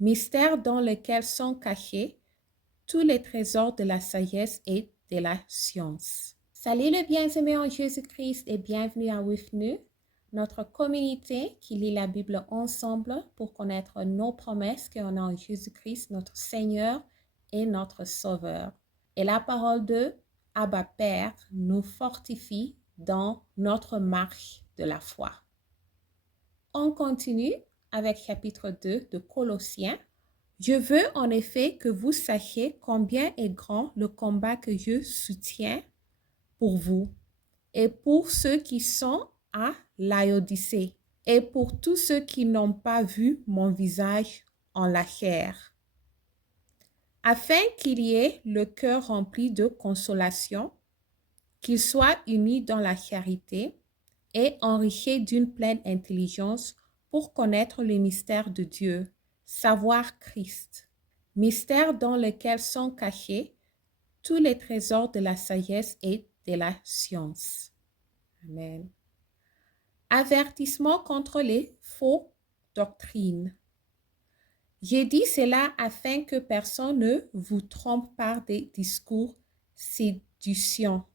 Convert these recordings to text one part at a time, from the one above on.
mystère dans lequel sont cachés tous les trésors de la sagesse et de la science. Salut les bien-aimés en Jésus-Christ et bienvenue à With Nous, notre communauté qui lit la Bible ensemble pour connaître nos promesses qu'on a en Jésus-Christ, notre Seigneur et notre Sauveur. Et la parole de Abba Père nous fortifie dans notre marche de la foi. On continue avec chapitre 2 de Colossiens. Je veux en effet que vous sachiez combien est grand le combat que je soutiens pour vous et pour ceux qui sont à Laodicée et pour tous ceux qui n'ont pas vu mon visage en la chair, afin qu'il y ait le cœur rempli de consolation, qu'ils soient unis dans la charité et enrichis d'une pleine intelligence pour connaître le mystère de Dieu, savoir Christ, mystère dans lequel sont cachés tous les trésors de la sagesse et de la science. Amen. Avertissement contre les faux doctrines. J'ai dit cela afin que personne ne vous trompe par des discours séduisants.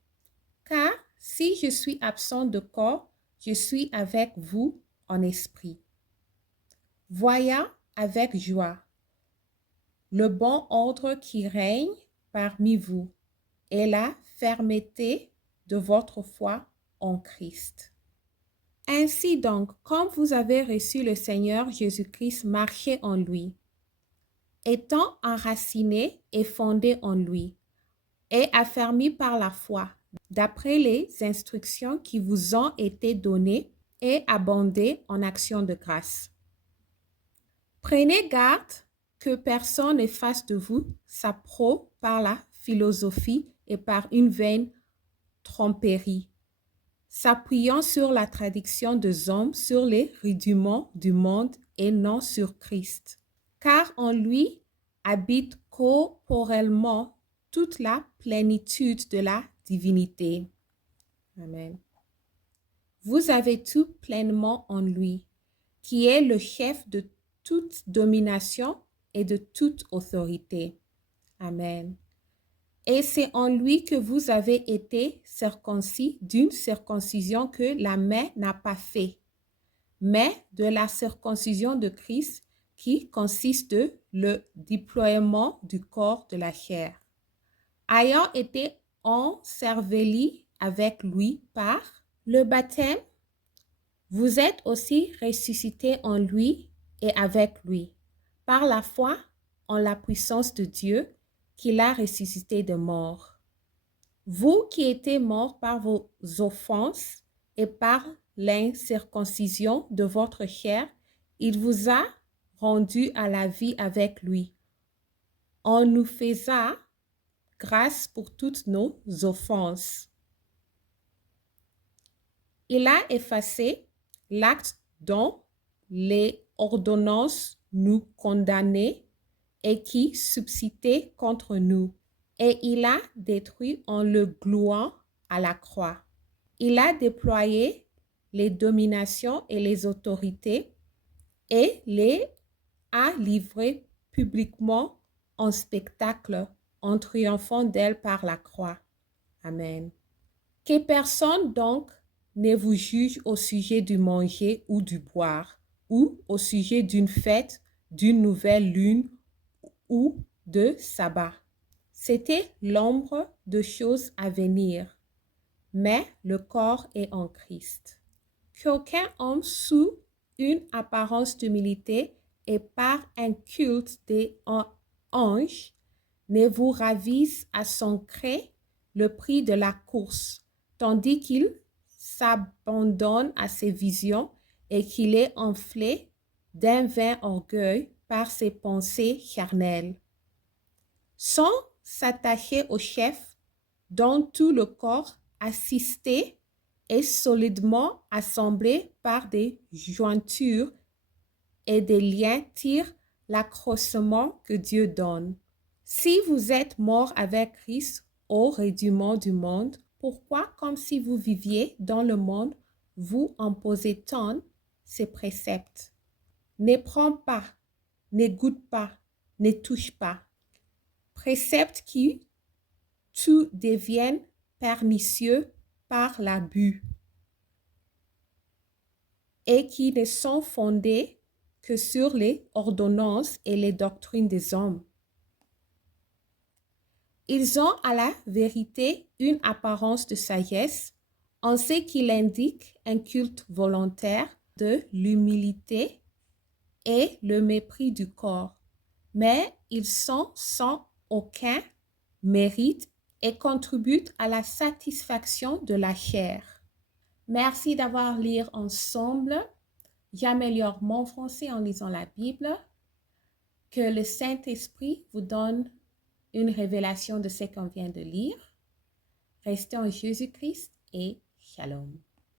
Car si je suis absent de corps, je suis avec vous en esprit. Voyant avec joie le bon ordre qui règne parmi vous et la fermeté de votre foi en Christ. Ainsi donc, comme vous avez reçu le Seigneur Jésus-Christ, marchez en lui, étant enracinés et fondés en lui, et affermis par la foi, d'après les instructions qui vous ont été données, et abondez en actions de grâce. Prenez garde que personne ne fasse de vous sa proie par la philosophie et par une vaine tromperie, s'appuyant sur la tradition des hommes, sur les rudiments du monde et non sur Christ. Car en lui habite corporellement toute la plénitude de la divinité. Amen. Vous avez tout pleinement en lui, qui est le chef de toute domination et de toute autorité. Amen. Et c'est en lui que vous avez été circoncis d'une circoncision que la main n'a pas fait, mais de la circoncision de Christ qui consiste de le déploiement du corps de la chair. Ayant été ensevelis avec lui par le baptême, vous êtes aussi ressuscités en lui et avec lui, par la foi en la puissance de Dieu qui l'a ressuscité de mort. Vous qui étiez morts par vos offenses et par l'incirconcision de votre chair, il vous a rendus à la vie avec lui, en nous faisant grâce pour toutes nos offenses. Il a effacé l'acte dont les ordonnances nous condamnaient et qui subsistait contre nous, et il a détruit en le glouant à la croix. Il a déployé les dominations et les autorités et les a livrées publiquement en spectacle en triomphant d'elles par la croix. Amen. Que personne donc ne vous juge au sujet du manger ou du boire, ou au sujet d'une fête, d'une nouvelle lune ou de sabbat. C'était l'ombre de choses à venir, mais le corps est en Christ. Qu'aucun homme sous une apparence d'humilité et par un culte des anges ne vous ravise à son gré le prix de la course, tandis qu'il s'abandonne à ses visions et qu'il est enflé d'un vain orgueil par ses pensées charnelles, sans s'attacher au chef dont tout le corps assisté est solidement assemblé par des jointures et des liens tire l'accroissement que Dieu donne. Si vous êtes morts avec Christ au règlement du monde, pourquoi, comme si vous viviez dans le monde, vous imposez-on ces préceptes? Ne prends pas, ne goûte pas, ne touche pas. Préceptes qui tout deviennent pernicieux par l'abus et qui ne sont fondés que sur les ordonnances et les doctrines des hommes. Ils ont à la vérité une apparence de sagesse en ce qu'ils indiquent un culte volontaire de l'humilité et le mépris du corps, mais ils sont sans aucun mérite et contribuent à la satisfaction de la chair. Merci d'avoir lu ensemble. J'améliore mon français en lisant la Bible. Que le Saint-Esprit vous donne une révélation de ce qu'on vient de lire. Restez en Jésus-Christ et shalom.